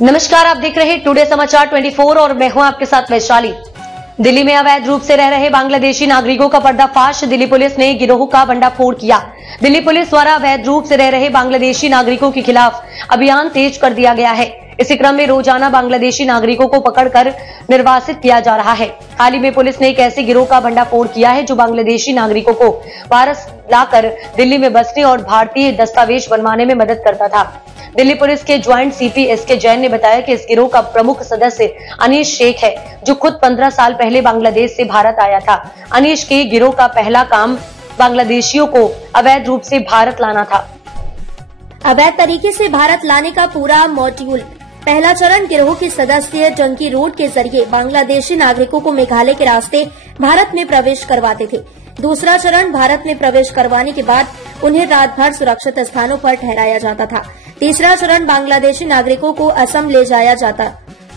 नमस्कार, आप देख रहे हैं टुडे समाचार 24 और मैं हूं आपके साथ वैशाली। दिल्ली में अवैध रूप से रह रहे बांग्लादेशी नागरिकों का पर्दाफाश। दिल्ली पुलिस ने गिरोह का भंडाफोड़ किया। दिल्ली पुलिस द्वारा अवैध रूप से रह रहे बांग्लादेशी नागरिकों के खिलाफ अभियान तेज कर दिया गया है। इसी क्रम में रोजाना बांग्लादेशी नागरिकों को पकड़कर निर्वासित किया जा रहा है। हाल ही में पुलिस ने एक ऐसे गिरोह का भंडाफोड़ किया है जो बांग्लादेशी नागरिकों को भारत लाकर दिल्ली में बसने और भारतीय दस्तावेज बनवाने में मदद करता था। दिल्ली पुलिस के ज्वाइंट सीपी एसके जैन ने बताया कि इस गिरोह का प्रमुख सदस्य अनीश शेख है, जो खुद 15 साल पहले बांग्लादेश से भारत आया था। अनीश के गिरोह का पहला काम बांग्लादेशियों को अवैध रूप से भारत लाना था। अवैध तरीके से भारत लाने का पूरा मॉड्यूल। पहला चरण गिरोह के सदस्य जंकी रोड के जरिए बांग्लादेशी नागरिकों को मेघालय के रास्ते भारत में प्रवेश करवाते थे। दूसरा चरण भारत में प्रवेश करवाने के बाद उन्हें रात भर सुरक्षित स्थानों पर ठहराया जाता था। तीसरा चरण बांग्लादेशी नागरिकों को असम ले जाया जाता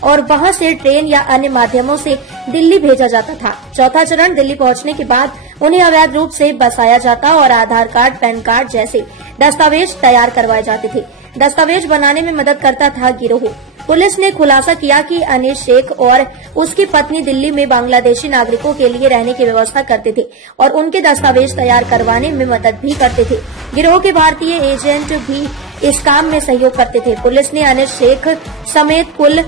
और वहां से ट्रेन या अन्य माध्यमों से दिल्ली भेजा जाता था। चौथा चरण दिल्ली पहुंचने के बाद उन्हें अवैध रूप से बसाया जाता और आधार कार्ड, पैन कार्ड जैसे दस्तावेज तैयार करवाए जाते थे। दस्तावेज बनाने में मदद करता था गिरोह। पुलिस ने खुलासा किया कि अनीश शेख और उसकी पत्नी दिल्ली में बांग्लादेशी नागरिकों के लिए रहने की व्यवस्था करते थे और उनके दस्तावेज तैयार करवाने में मदद भी करते थे। गिरोह के भारतीय एजेंट भी इस काम में सहयोग करते थे। पुलिस ने अनीश शेख समेत कुल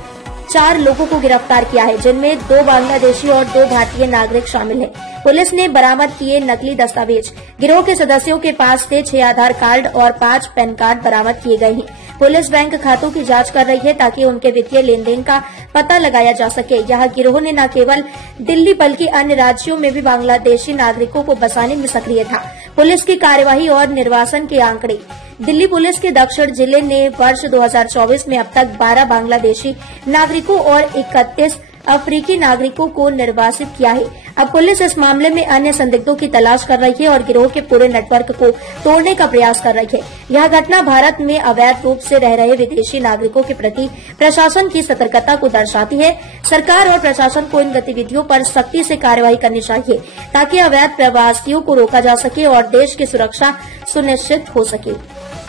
4 लोगों को गिरफ्तार किया है, जिनमें 2 बांग्लादेशी और 2 भारतीय नागरिक शामिल हैं। पुलिस ने बरामद किए नकली दस्तावेज। गिरोह के सदस्यों के पास से 6 आधार कार्ड और 5 पैन कार्ड बरामद किए गए हैं। पुलिस बैंक खातों की जांच कर रही है ताकि उनके वित्तीय लेन देन का पता लगाया जा सके। यह गिरोह ने न केवल दिल्ली बल्कि अन्य राज्यों में भी बांग्लादेशी नागरिकों को बसाने में सक्रिय था। पुलिस की कार्यवाही और निर्वासन के आंकड़े। दिल्ली पुलिस के दक्षिण जिले ने वर्ष 2024 में अब तक 12 बांग्लादेशी नागरिकों और 31 अफ्रीकी नागरिकों को निर्वासित किया है। अब पुलिस इस मामले में अन्य संदिग्धों की तलाश कर रही है और गिरोह के पूरे नेटवर्क को तोड़ने का प्रयास कर रही है। यह घटना भारत में अवैध रूप से रह रहे विदेशी नागरिकों के प्रति प्रशासन की सतर्कता को दर्शाती है। सरकार और प्रशासन को इन गतिविधियों पर सख्ती से कार्रवाई करनी चाहिए ताकि अवैध प्रवासियों को रोका जा सके और देश की सुरक्षा सुनिश्चित हो सके।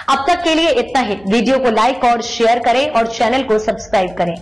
अब तक के लिए इतना ही। वीडियो को लाइक और शेयर करें और चैनल को सब्सक्राइब करें।